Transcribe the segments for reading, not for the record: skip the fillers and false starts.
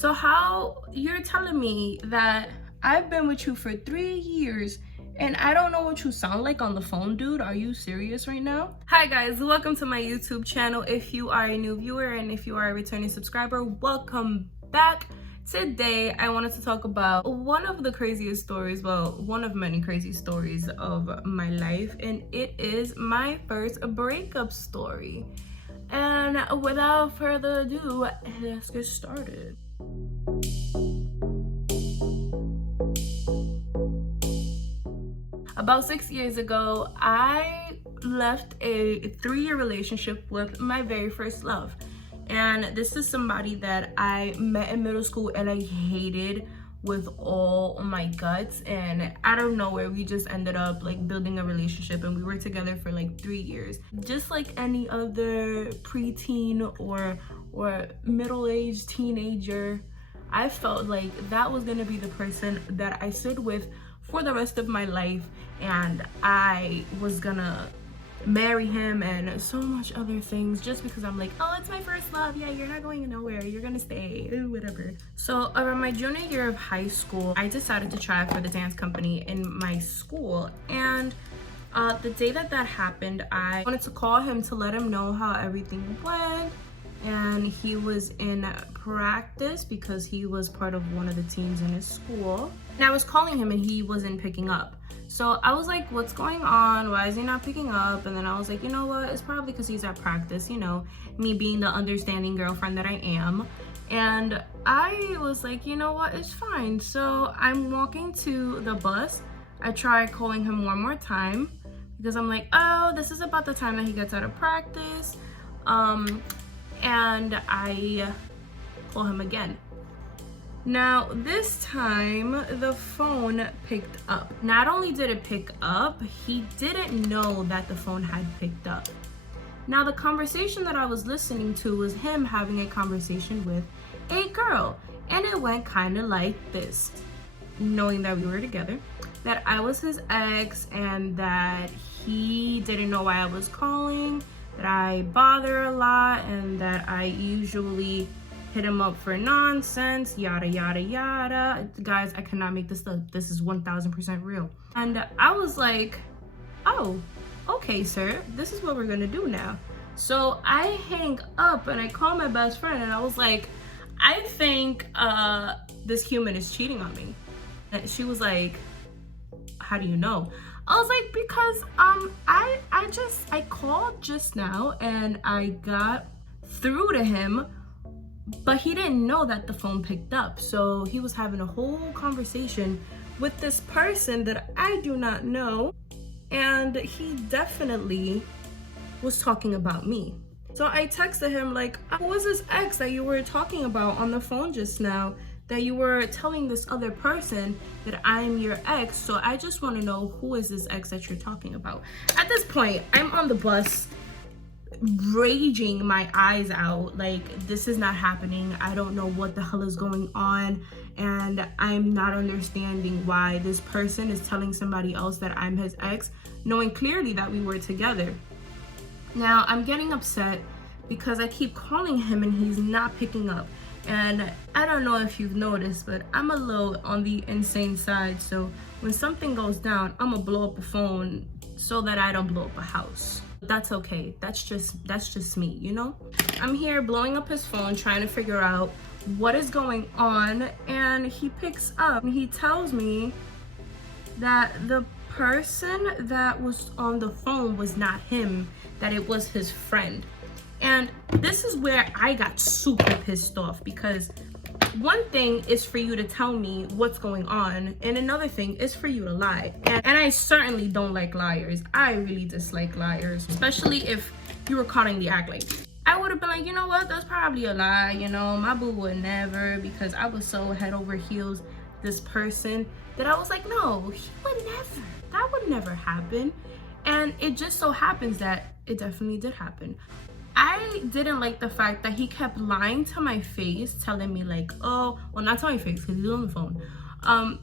So how you're telling me that I've been with you for 3 years and I don't know what you sound like on the phone, dude? Are you serious right now? Hi guys, welcome to my YouTube channel. If you are a new viewer and if you are a returning subscriber, welcome back. Today I wanted to talk about one of the craziest stories, well, one of many crazy stories of my life, and it is my first breakup story. And without further ado, let's get started. About 6 years ago, I left a 3-year relationship with my very first love. And this is somebody that I met in middle school and I hated with all my guts. And out of nowhere, we just ended up like building a relationship, and we were together for like 3 years. Just like any other preteen or middle-aged teenager, I felt like that was gonna be the person that I stood with for the rest of my life, and I was gonna marry him and so much other things, just because I'm like, oh, it's my first love, yeah, you're not going nowhere, you're gonna stay, whatever. So around my junior year of high school, I decided to try for the dance company in my school, and the day that happened, I wanted to call him to let him know how everything went. And he was in practice because he was part of one of the teams in his school. And I was calling him and he wasn't picking up. So I was like, what's going on? Why is he not picking up? And then I was like, you know what? It's probably because he's at practice, you know, me being the understanding girlfriend that I am. And I was like, you know what? It's fine. So I'm walking to the bus. I try calling him one more time because I'm like, oh, this is about the time that he gets out of practice. And I call him again. Now, this time the phone picked up. Not only did it pick up, he didn't know that the phone had picked up. Now, the conversation that I was listening to was him having a conversation with a girl. And it went kind of like this. Knowing that we were together, that I was his ex, and that he didn't know why I was calling, that I bother a lot, and that I usually hit him up for nonsense, yada yada yada. Guys, I cannot make this up. This is 1000% real. And I was like, oh, okay, sir, this is what we're gonna do now. So I hang up and I call my best friend, and I was like, I think this human is cheating on me. And she was like, how do you know? I was like, because I called just now and I got through to him, but he didn't know that the phone picked up. So he was having a whole conversation with this person that I do not know, and he definitely was talking about me. So I texted him like, who was this ex that you were talking about on the phone just now, that you were telling this other person that I'm your ex? So I just want to know, who is this ex that you're talking about? At this point, I'm on the bus raging my eyes out, like, this is not happening. I don't know what the hell is going on, and I'm not understanding why this person is telling somebody else that I'm his ex, knowing clearly that we were together. Now I'm getting upset because I keep calling him and he's not picking up. And I don't know if you've noticed, but I'm a little on the insane side. So when something goes down, I'm gonna blow up the phone so that I don't blow up a house. That's okay. That's just me, you know? I'm here blowing up his phone, trying to figure out what is going on. And he picks up and he tells me that the person that was on the phone was not him, that it was his friend. And this is where I got super pissed off, because one thing is for you to tell me what's going on, and another thing is for you to lie. And I certainly don't like liars. I really dislike liars, especially if you were caught in the act. Like, I would have been like, you know what, that's probably a lie, you know, my boo would never, because I was so head over heels this person that I was like, no, he would never, that would never happen. And it just so happens that it definitely did happen. I didn't like the fact that he kept lying to my face, telling me like, oh, well, not to my face because he's on the phone,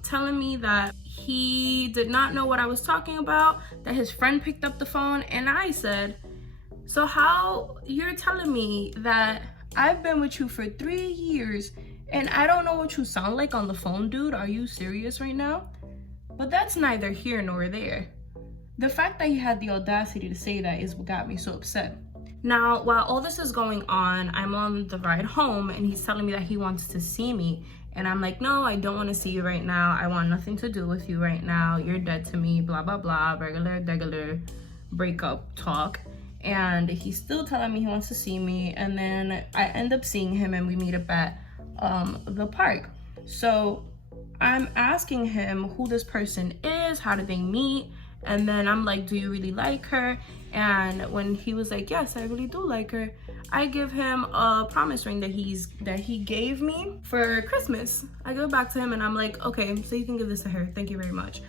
telling me that he did not know what I was talking about, that his friend picked up the phone. And I said, so how you're telling me that I've been with you for 3 years And I don't know what you sound like on the phone, dude. Are you serious right now? But that's neither here nor there. The fact that he had the audacity to say that is what got me so upset. Now, while all this is going on, I'm on the ride home and he's telling me that he wants to see me. And I'm like, no, I don't want to see you right now. I want nothing to do with you right now. You're dead to me, blah, blah, blah, regular breakup talk. And he's still telling me he wants to see me. And then I end up seeing him and we meet up at the park. So I'm asking him who this person is, how did they meet? And then I'm like, do you really like her? And when he was like, yes, I really do like her, I give him a promise ring that he gave me for Christmas. I give it back to him and I'm like, okay, so you can give this to her. Thank you very much.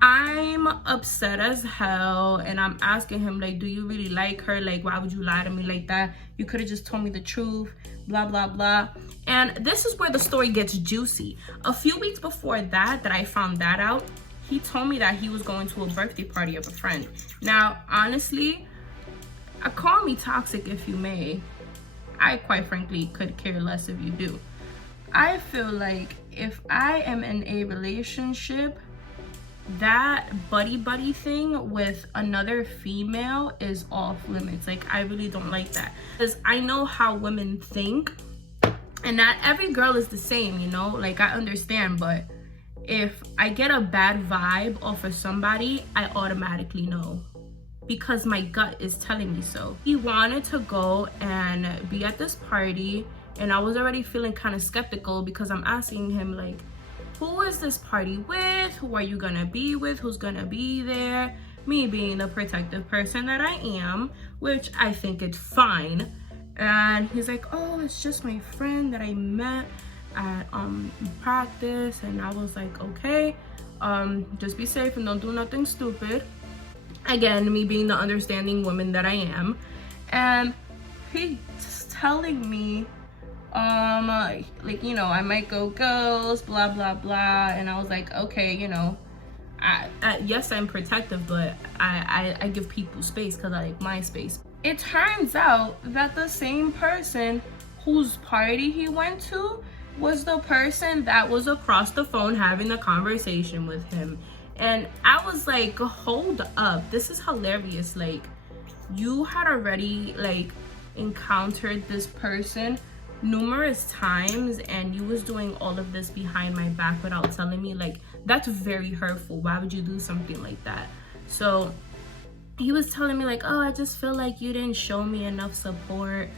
I'm upset as hell and I'm asking him, like, do you really like her? Like, why would you lie to me like that? You could have just told me the truth, blah, blah, blah. And this is where the story gets juicy. A few weeks before that I found that out, he told me that he was going to a birthday party of a friend. Now, honestly, call me toxic if you may. I quite frankly could care less if you do. I feel like if I am in a relationship, that buddy thing with another female is off limits. Like, I really don't like that. Because I know how women think. And not every girl is the same, you know? Like, I understand, but if I get a bad vibe off of somebody, I automatically know because my gut is telling me so. He wanted to go and be at this party and I was already feeling kind of skeptical because I'm asking him, like, who is this party with? Who are you gonna be with? Who's gonna be there? Me being the protective person that I am, which I think it's fine. And he's like, oh, it's just my friend that I met at practice. And I was like, okay, just be safe and don't do nothing stupid. Again, me being the understanding woman that I am. And he's telling me like, you know, I might go ghost, blah blah blah. And I was like, okay, you know, I yes, I'm protective, but I give people space because I like my space. It turns out that the same person whose party he went to was the person that was across the phone having the conversation with him. And I was like, hold up, this is hilarious. Like, you had already like encountered this person numerous times and you was doing all of this behind my back without telling me. Like, that's very hurtful. Why would you do something like that? So he was telling me like, oh, I just feel like you didn't show me enough support,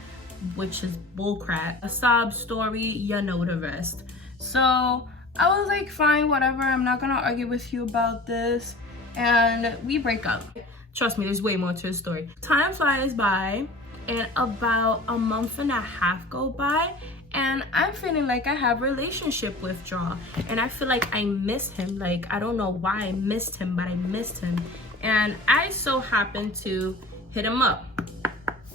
which is bullcrap. A sob story, you know the rest. So I was like, fine, whatever, I'm not gonna argue with you about this. And we break up. Trust me, there's way more to the story. Time flies by and about a month and a half go by and I'm feeling like I have relationship withdrawal and I feel like I missed him. Like, I don't know why I missed him, but I missed him. And I so happened to hit him up.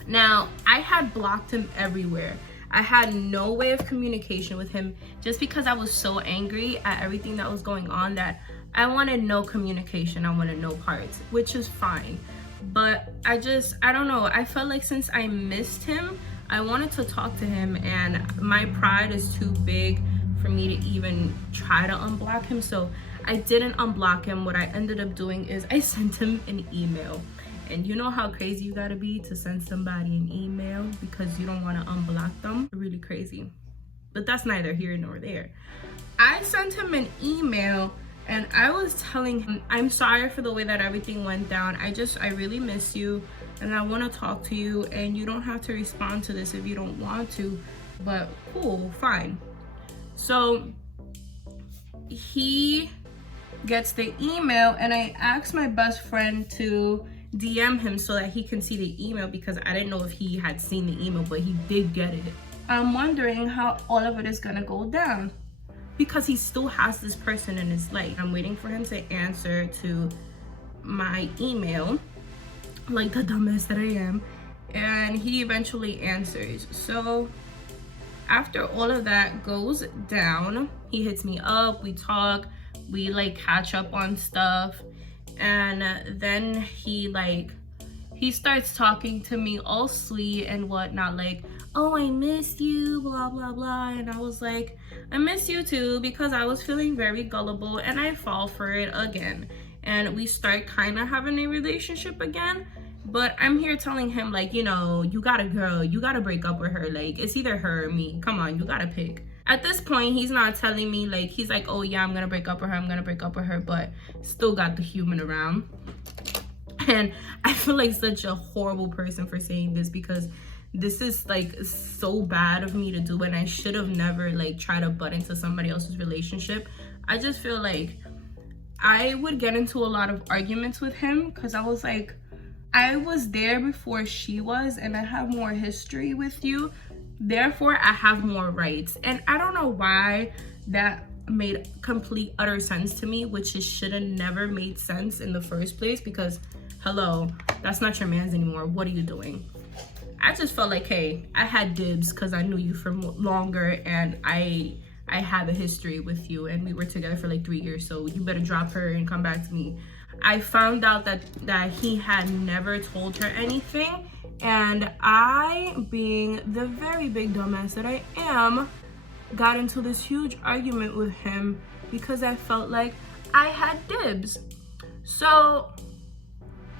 Now, I had blocked him everywhere. I had no way of communication with him just because I was so angry at everything that was going on that I wanted no communication. I wanted no parts, which is fine. But I don't know. I felt like since I missed him, I wanted to talk to him and my pride is too big for me to even try to unblock him. So I didn't unblock him. What I ended up doing is I sent him an email. And you know how crazy you gotta be to send somebody an email because you don't want to unblock them? Really crazy. But that's neither here nor there. I sent him an email and I was telling him, I'm sorry for the way that everything went down. I really miss you and I want to talk to you and you don't have to respond to this if you don't want to, but cool, fine. So he gets the email and I asked my best friend to DM him so that he can see the email because I didn't know if he had seen the email, but he did get it. I'm wondering how all of it is gonna go down because he still has this person in his life. I'm waiting for him to answer to my email like the dumbass that I am, and he eventually answers. So after all of that goes down, he hits me up, we talk, we like catch up on stuff, and then he starts talking to me all sweet and whatnot, like, oh, I miss you, blah, blah, blah. And I was like, I miss you too, because I was feeling very gullible and I fall for it again. And we start kind of having a relationship again. But I'm here telling him, like, you know, you got a girl, you got to break up with her. Like, it's either her or me. Come on, you got to pick. At this point, he's not telling me, like, he's like, oh, yeah, I'm going to break up with her. I'm going to break up with her. But still got the human around. And I feel like such a horrible person for saying this, because this is like so bad of me to do, and I should have never like tried to butt into somebody else's relationship. I just feel like I would get into a lot of arguments with him because I was like, I was there before she was, and I have more history with you, therefore I have more rights. And I don't know why that made complete utter sense to me, which it should have never made sense in the first place, because hello, that's not your man's anymore. What are you doing? I just felt like, hey, I had dibs because I knew you for longer, and I had a history with you, and we were together for like 3 years, so you better drop her and come back to me. I found out that he had never told her anything, and I, being the very big dumbass that I am, got into this huge argument with him because I felt like I had dibs. So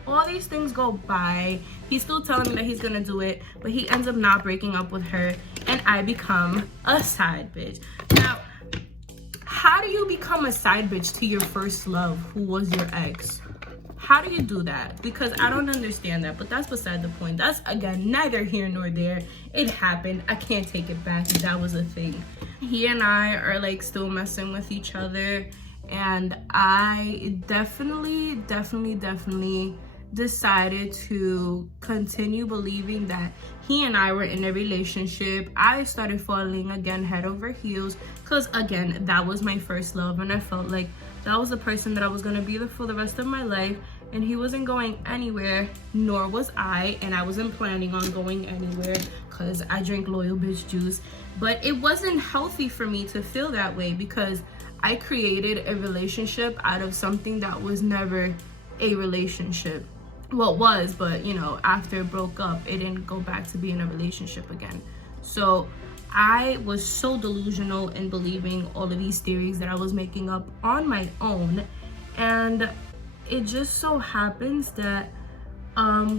all these things go by. He's still telling me that he's gonna do it, but he ends up not breaking up with her, and I become a side bitch. Now, how do you become a side bitch to your first love, who was your ex? How do you do that? Because I don't understand that, but that's beside the point. That's, again, neither here nor there. It happened. I can't take it back. That was a thing. He and I are like still messing with each other, and I definitely decided to continue believing that he and I were in a relationship. I started falling again head over heels because, again, that was my first love, and I felt like that was the person that I was going to be with for the rest of my life, and he wasn't going anywhere, nor was I, and I wasn't planning on going anywhere because I drink loyal bitch juice. But it wasn't healthy for me to feel that way, because I created a relationship out of something that was never a relationship. Well, it was, but you know, after it broke up, it didn't go back to being a relationship again. So I was so delusional in believing all of these theories that I was making up on my own, and it just so happens that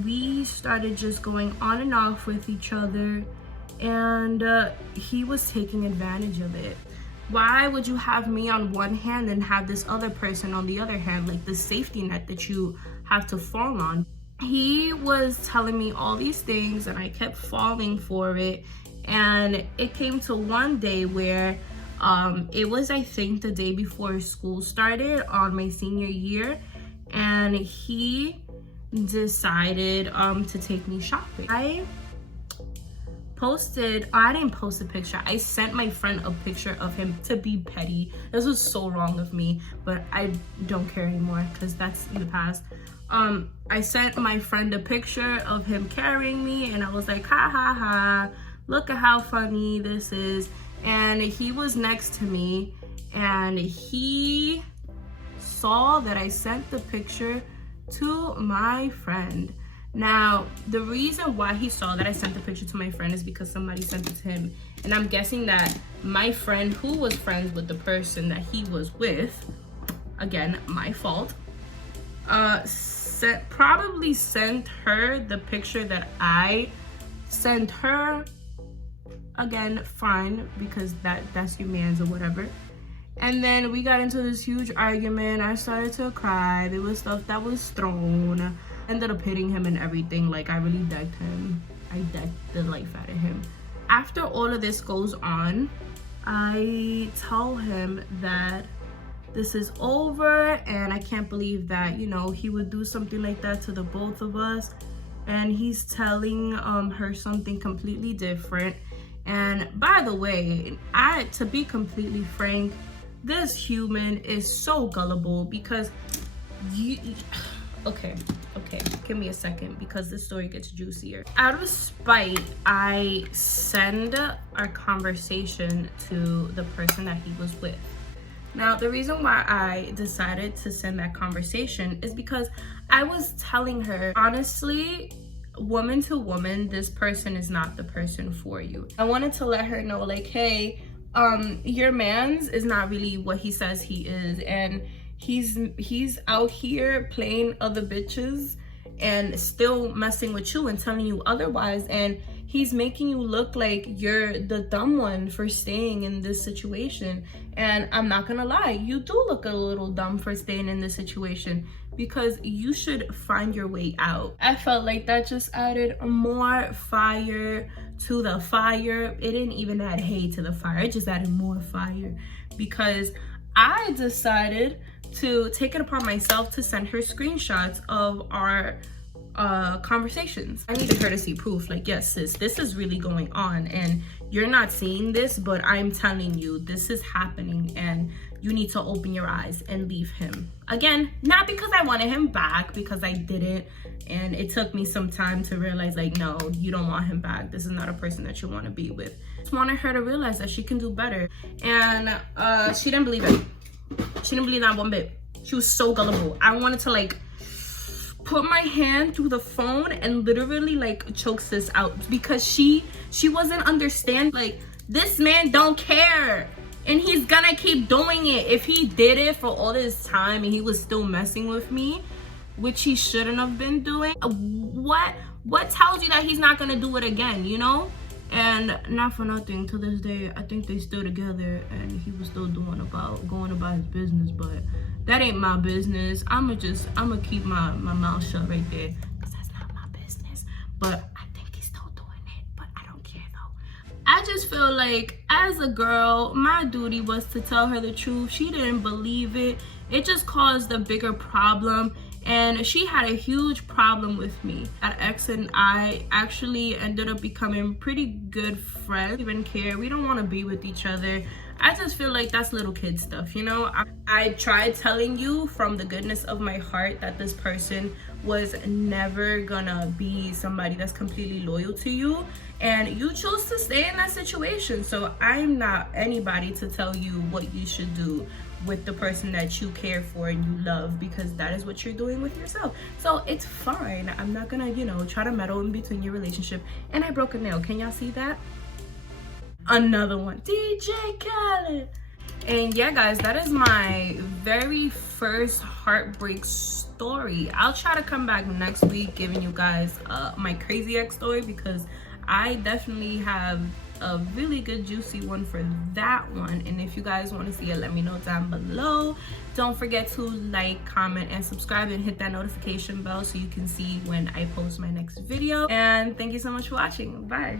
we started just going on and off with each other, and he was taking advantage of it. Why would you have me on one hand and have this other person on the other hand, like the safety net that you have to fall on? He was telling me all these things, and I kept falling for it. And it came to one day where it was, I think, the day before school started on my senior year, and he decided to take me shopping. I didn't post a picture. I sent my friend a picture of him to be petty. This was so wrong of me, but I don't care anymore because that's in the past. I sent my friend a picture of him carrying me, and I was like, ha ha ha, look at how funny this is. And he was next to me, and he saw that I sent the picture to my friend. Now, the reason why he saw that I sent the picture to my friend is because somebody sent it to him. And I'm guessing that my friend, who was friends with the person that he was with, again, my fault, probably sent her the picture that I sent her. Again, fine, because that's your man's or whatever. And then we got into this huge argument. I started to cry. There was stuff that was thrown. Ended up hitting him and everything. Like, I really decked him. I decked the life out of him. After all of this goes on, I tell him that this is over, and I can't believe that, you know, he would do something like that to the both of us. And he's telling her something completely different. And by the way, to be completely frank, this human is so gullible, because okay, give me a second, because this story gets juicier. Out of spite, I send our conversation to the person that he was with. Now, the reason why I decided to send that conversation is because I was telling her, honestly, woman to woman, this person is not the person for you. I wanted to let her know, like, hey, your man's is not really what he says he is, and he's out here playing other bitches and still messing with you and telling you otherwise, and he's making you look like you're the dumb one for staying in this situation. And I'm not gonna lie, you do look a little dumb for staying in this situation, because you should find your way out. I felt like that just added more fire to the fire. It didn't even add hay to the fire, it just added more fire, because I decided to take it upon myself to send her screenshots of our conversations. I needed her to see proof, like, yes sis, this is really going on, and you're not seeing this, but I'm telling you this is happening, and you need to open your eyes and leave him. Again, not because I wanted him back, because I didn't, and it took me some time to realize, like, no, you don't want him back. This is not a person that you want to be with. Just wanted her to realize that she can do better, and she didn't believe it. She didn't believe that one bit. She was so gullible. I wanted to, like, put my hand through the phone and literally, like, choke sis out, because she wasn't understanding, like, this man don't care, and he's gonna keep doing it. If he did it for all this time and he was still messing with me, which he shouldn't have been doing, what tells you that he's not gonna do it again, you know? And not for nothing, to this day, I think they still together, and he was still going about his business, but that ain't my business. I'ma keep my mouth shut right there, because that's not my business. But I think he's still doing it, but I don't care though. I just feel like, as a girl, my duty was to tell her the truth. She didn't believe it. It just caused a bigger problem, and she had a huge problem with me. That ex and I actually ended up becoming pretty good friends. We didn't care. We don't want to be with each other. I just feel like that's little kid stuff, you know? I tried telling you from the goodness of my heart that this person was never gonna be somebody that's completely loyal to you, and you chose to stay in that situation. So I'm not anybody to tell you what you should do with the person that you care for and you love, because that is what you're doing with yourself. So it's fine. I'm not gonna, you know, try to meddle in between your relationship. And I broke a nail. Can y'all see that? Another one. DJ Khaled. And yeah, guys, that is my very first heartbreak story. I'll try to come back next week giving you guys my crazy ex story, because I definitely have a really good juicy one for that one. And if you guys want to see it, let me know down below. Don't forget to like, comment, and subscribe, and hit that notification bell so you can see when I post my next video. And thank you so much for watching. Bye.